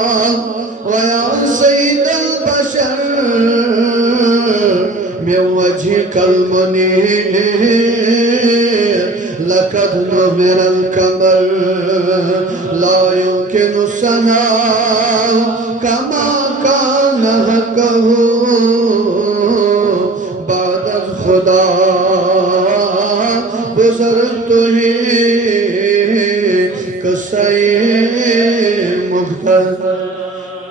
ويا سيد البشر من وجهك المنير لقد نبر القمر لا يمكن الثناء كما كان حقه بعد الخدا بزرگ ही कसाई मुख्तर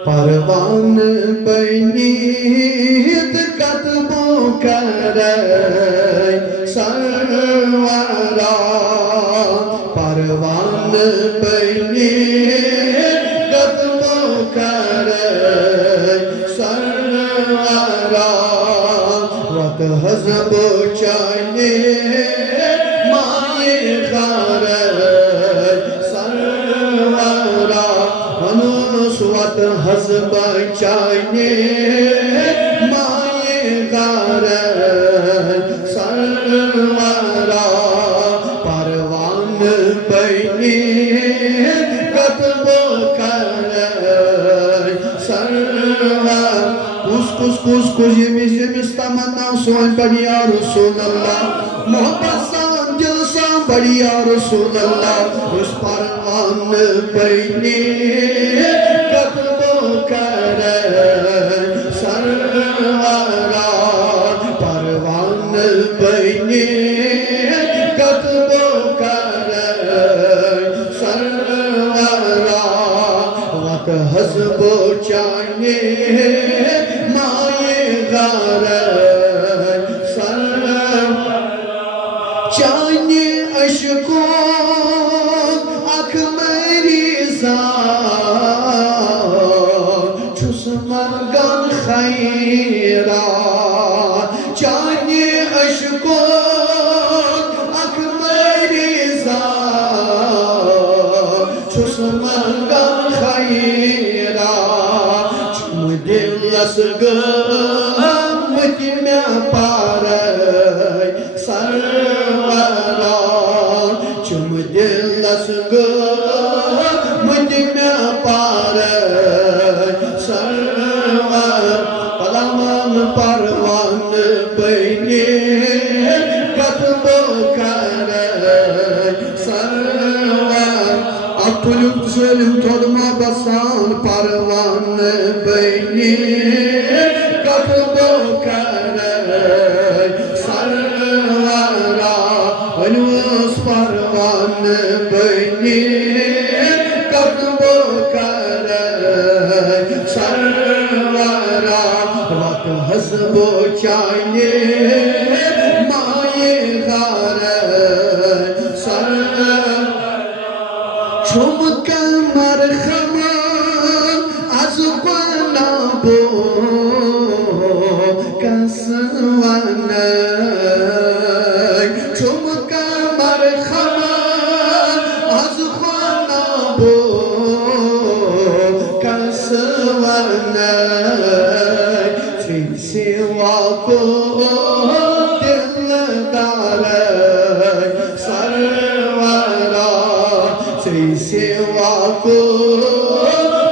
परवान बनीत कदमों कर सरवरा परवान बनीत कदमों कर सरवरा वत हज़बो चाहे माए खार सरवरा अनुस्वत हज़ब चाहे माए खार सरवरा परवान बनी कतबो कर सरवरा कुछ yemiş tamandan soğan bari ya Resulallah Muhammed san dilsan bari ya Resulallah Us parvan beyni katbo kar sarvara parvan beyni katbo kar sarvara vat hazbo chane चाने अशको अखमरीजा चुस्मरगन Khaira चाने अशको अखमरीजा चुस्मरगन Khaira चुमदिलस गमति में पार सरवरा चुमदिलस गमति में पार सरवर पलमन परवान बनी कतबो कर server अतुलुक söylüm tolma basan parvan beni katbo kar sarvara anus parvan beni katbo kar sarvara vat hazbo chane maye gar sarvara Çum kamar khama az bana bo kaswana Çum kamar khama az bana bo kaswana Siwa ko dildar sarvara सिवा को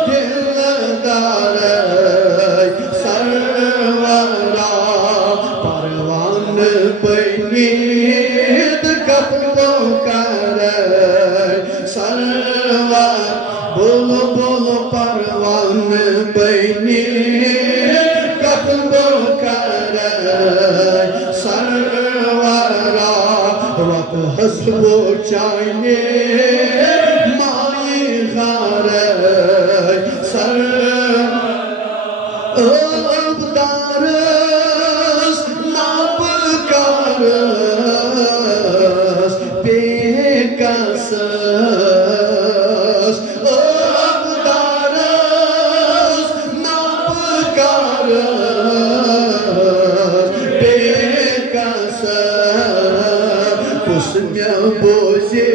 दिलदार सरवरा परवान बनी कतबो कर सरवा बोलो बोलो परवान बनी कतबो कर सरवरा वत हसबो चाहे Abdarız, nabkarız, bekasız Abdarız, nabkarız, bekasız Kusmya bozi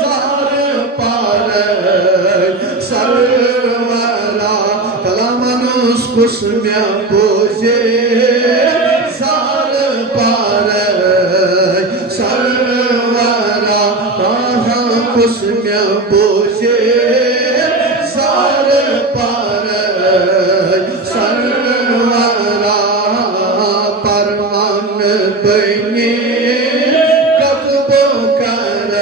zar parız sarvara kalamanus kusmya bozi zar parız sarvara kusmya bozi zar पर सरवरा परवान बने कतबो कर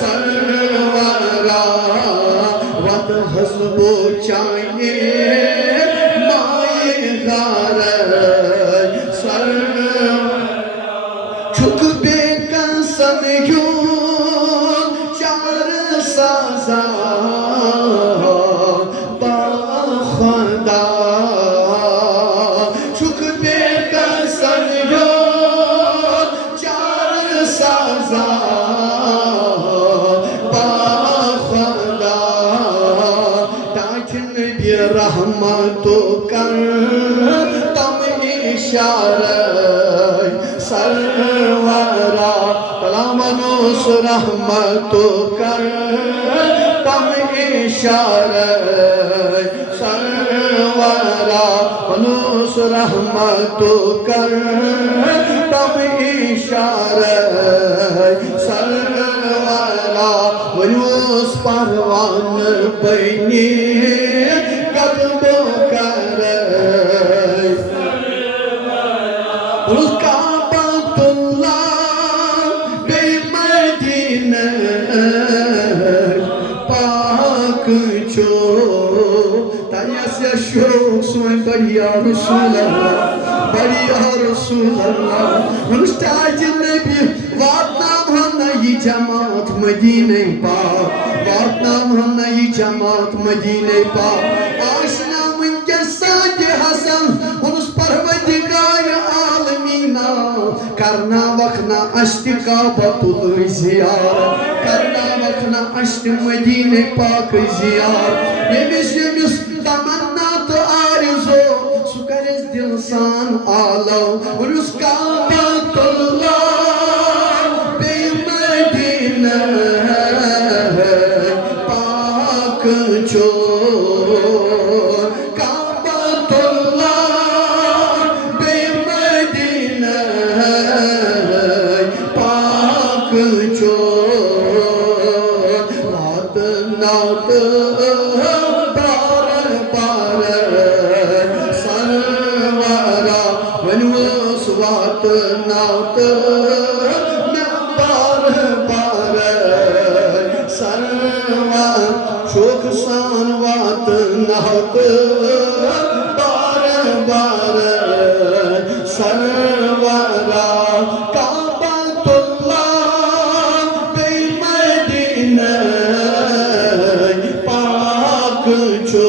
सरवरा वत हसबो चाहिए माए गार छुक बेकसन चार साजा बाखदा छुक बेकसन चार साजा बाखदा ताजन भी रहमतो कर तम इशारा सरवरा कलामनुस रहमतो कर तम इशारा सरवरा मनुस रहमतो कर तम इशारा सरवरा वनुस परवान बनी कतबो कर उसका शोक सोन बढ़िया रसूल अल्लाह मुस्ताज नबी वातनाम हम ये जमात मदीने पाक वातनाम हम ये जमात मदीने पाक आशना मुनके साथ हसन उस परवरदिगार आलमीना करना वखना अश्तिका बतुल जियारत करना वखना अश्त मदीने पाक जियारत यमिस तमन्ना तो आरज़ो सुकरस दिल सान आलो और उसका बैतुल्लाह बेमदीना पाक जो काबतुल्लाह बेमदीना पाक जो वाद नात वात नात बार बार सरवा शोक सान वात नात बार बार सरवरा काबतुल्लाह बेमदीना पाक जो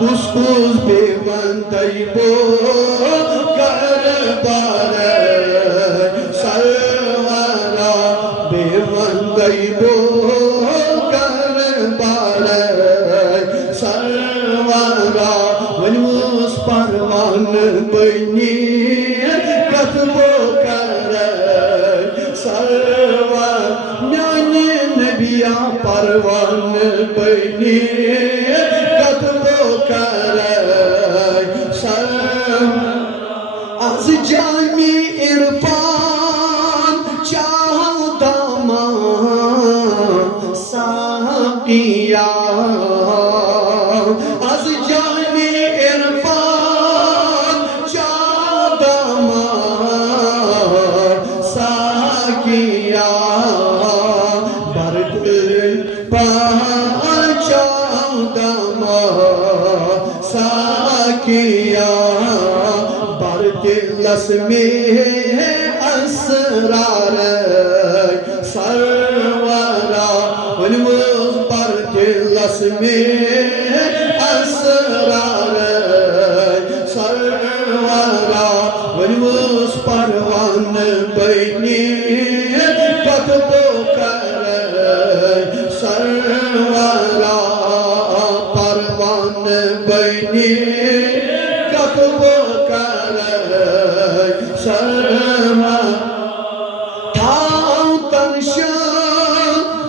कुछ बेवंतइबो कर बार सरवरा बेवंतइबो कर बार सरवरा वनुस परवान बनी कतबो कर सरवा म्याने नबिया परवान बनी आज जामी इरफान चाहदामा साकिया आज जामी इरफान किया बरदिलस में असरार सरवरा वनमुज बरदिलस में असरार सरवरा वनमुज परवान बनी कतबो कर सरवरा परवान बनी कतबो कर सरवरा थाव तनशा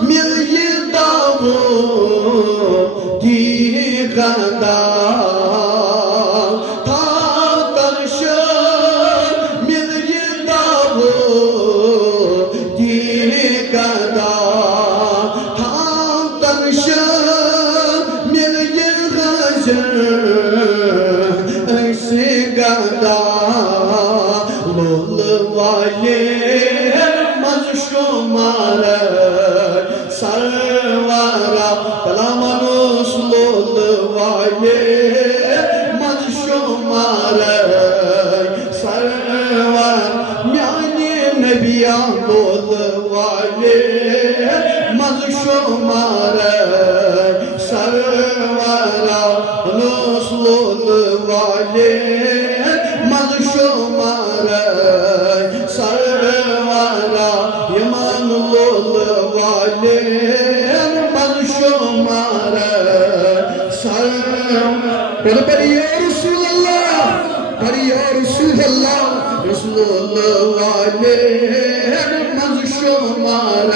मिल ये दावो दी गदा थाव तनशा मिल ये दावो दी गदा थाव तनशा मिल ये गजर ऐसे गदा लोल वाले मजशुमार सरवारा कलामनुस लोल वाले मजशुमार सरवार म्याने नबिया लोल वाले मजशुमार सरवारा नुस लोल वाले मजशुमार सरवारा यमान लोल वाले मजशुमार सरवारा पर या रसूल अल्लाह पर या रसूल अल्लाह रसूल वाले मजशुमार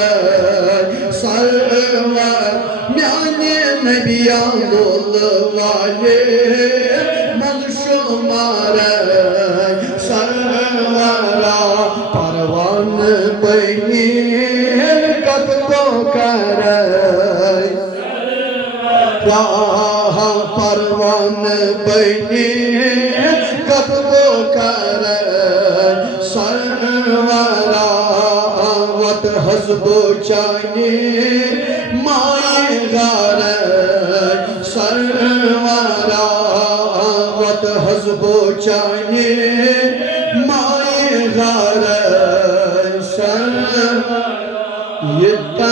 सरवारा म्याने नबिया लोल वाले मजशुमार सरवारा परवान बनी कतबो कर राह परवान बनी कतबो कर सरवारा वत हसबो चाने माए गार सरवारा वत हसबो चाने